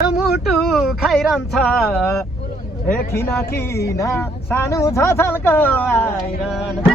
मुटु खाइरहन्छ किन किन सानो झझल्को आइरहन्छ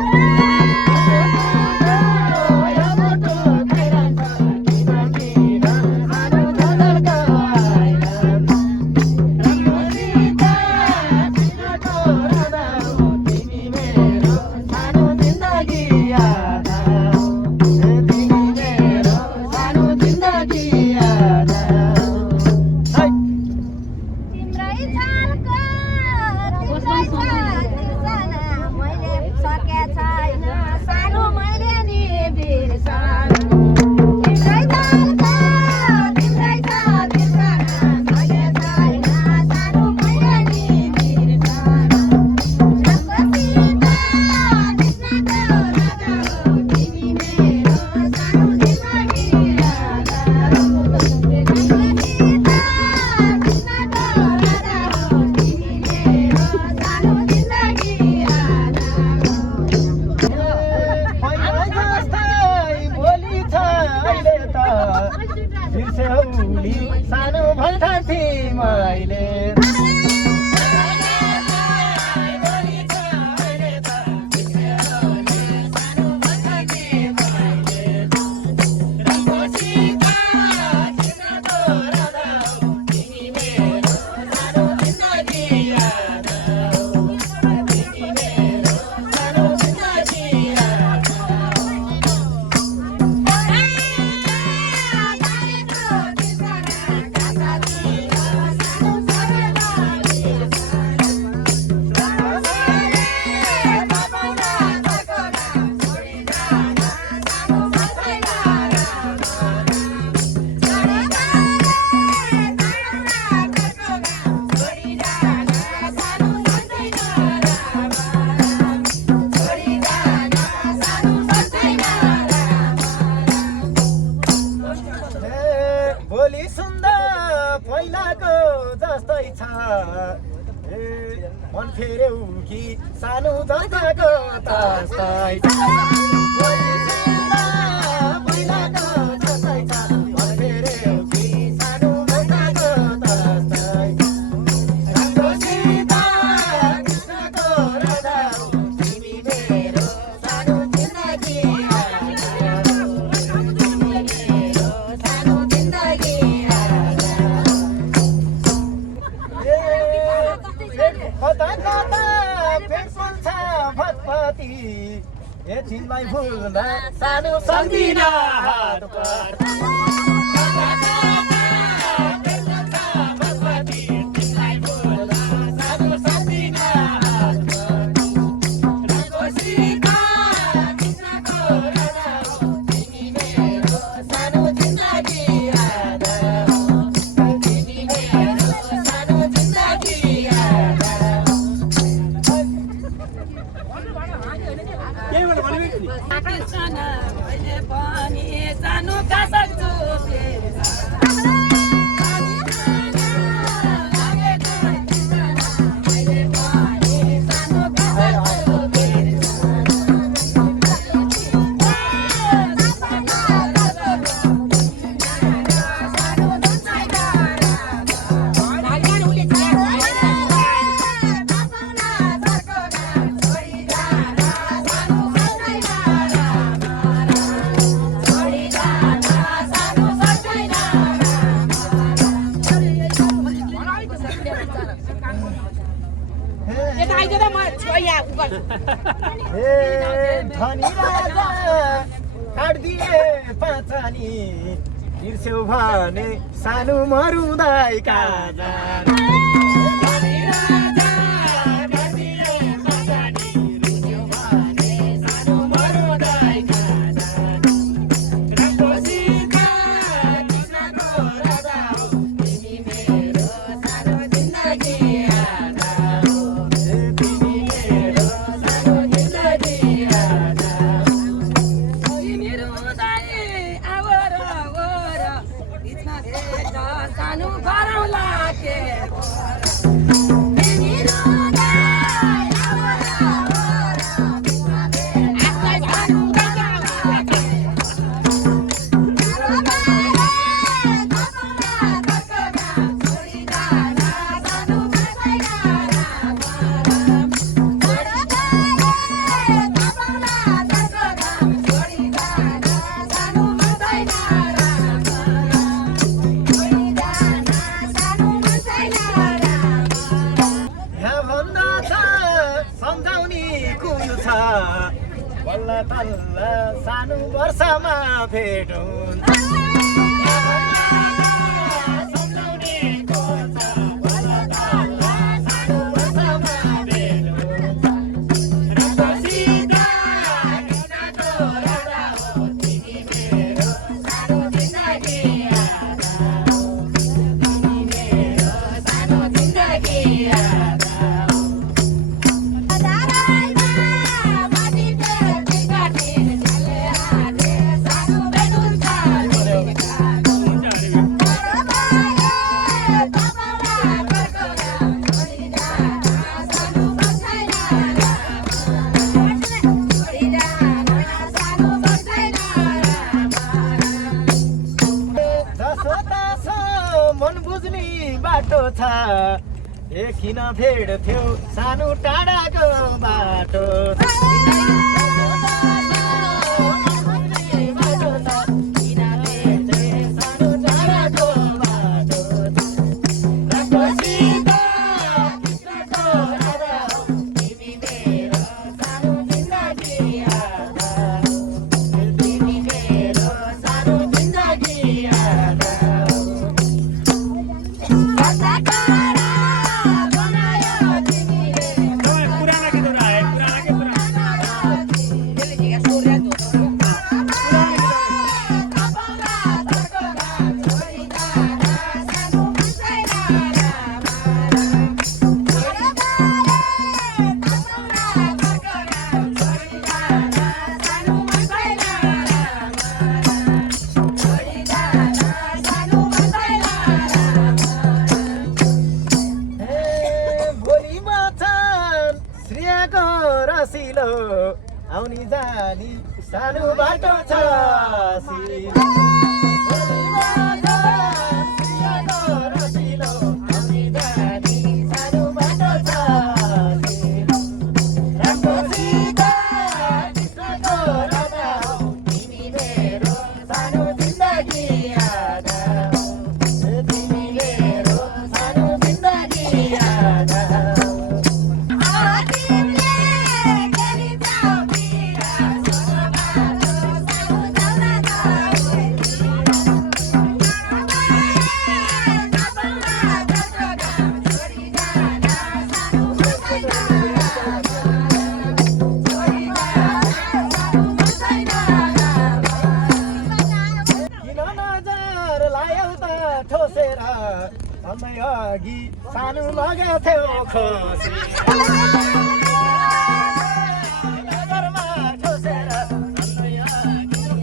सानो भन्थे मैले भोलि सुन्दर पहिलाको जस्तै छ मन फेर्यौ कि सानो जस्ताको तस्तै छ भोलि सुन्दर पहिलाको जस्तै छ मन फेर्यौ कि सानो जस्ताको तस्तै राम्रोसित कृष्णको राधा हो तिमी मेरो सानो जिन्दगी तिमीलाई भुल्न सानो सक्दिन धनी राजा काट्दिए पाचानी बिर्स्यौ भने सानो मरुँदै काजा सानो गरौला के सानो वर्षमा भेट हुन्छ मन बुझ्ने बाटो छ ए किन भेट्थ्यौ सानो टाढाको बाटो रसिलो आउनी जानी सानो बाटो छ रसिलो आउनी जानी सानो बाटो छ राम्रोसित कृष्णको राधा हौ तिमी मेरो सानो जिन्दगी आधा तिमी मेरो सानो जिन्दगी आधा ठोसेर समय अघि सानो लगाथ्यौ खोसी नगरमा ठोसेर समय अघि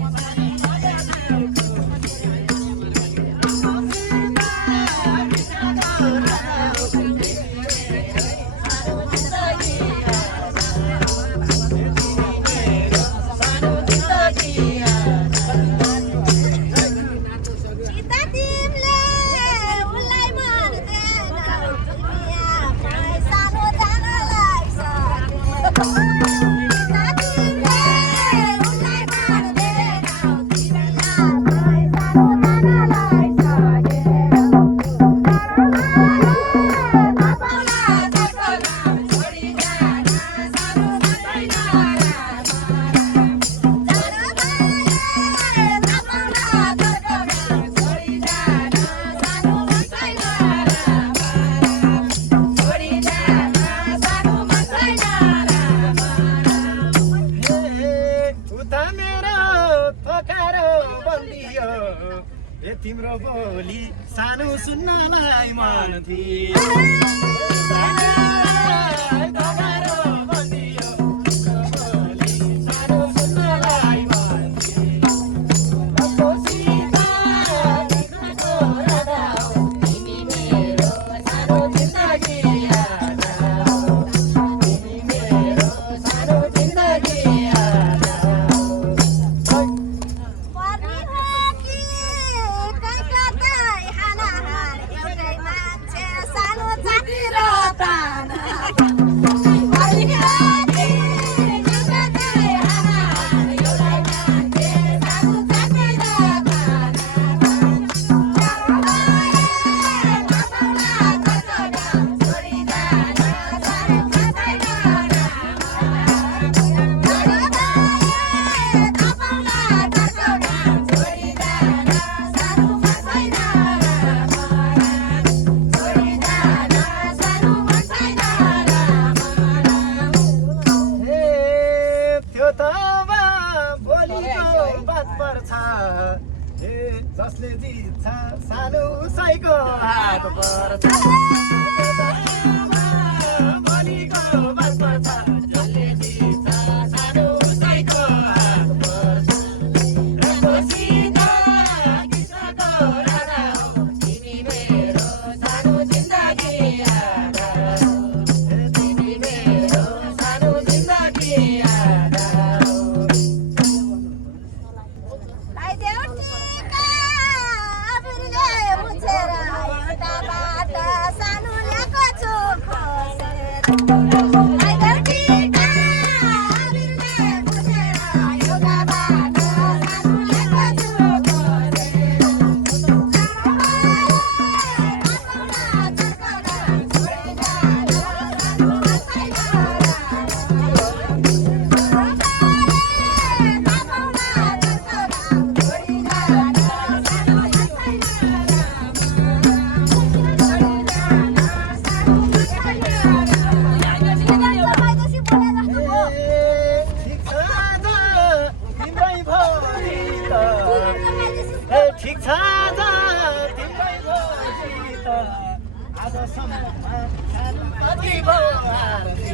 तिम्रो बोली सानो सुन्नलाई मन थियो Mira! पर्छ भनिको मन पर्छ जसले दिन्छ सानो साइको हात पर्छ रङ्गोसित कृष्णको राधा हो तिमी मेरो सानो जिन्दगी आधार हो तिमी मेरो सानो जिन्दगी आधार हो लगाइदेऊ टिका बिरले मुछेर एउटाबाट सानो ल्याएको छु खोसेर लगाइदेऊ टिका बिरले मुछेर एउटाबाट सानो ल्याएको छु खोसेर ठिक छ त तिम्रै भोलि त आजसम्म सानो कति भयो आरती